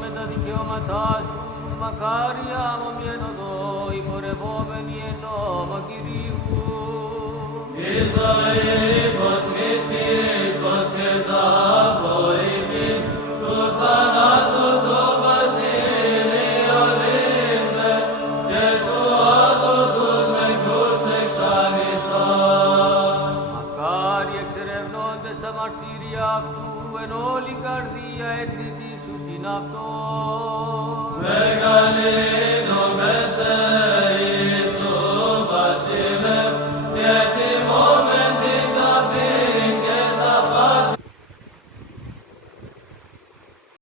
με τα δικαιώματά σου, μακάρια ομοιεν οδό, υπορευόμενοι εν όνομα Κυρίου. Η ζωή πως μυστής, πως και τάφο ημείς, του θανάτου το βασίλειο λύσε, και του άδου τους νεκρούς εξανιστάς. Μακάρι εξερευνώντες τα μαρτύρια αυτού, εν όλη καρδία εκδητήσουσιν αυτόν. Μεγαλύνομεν σε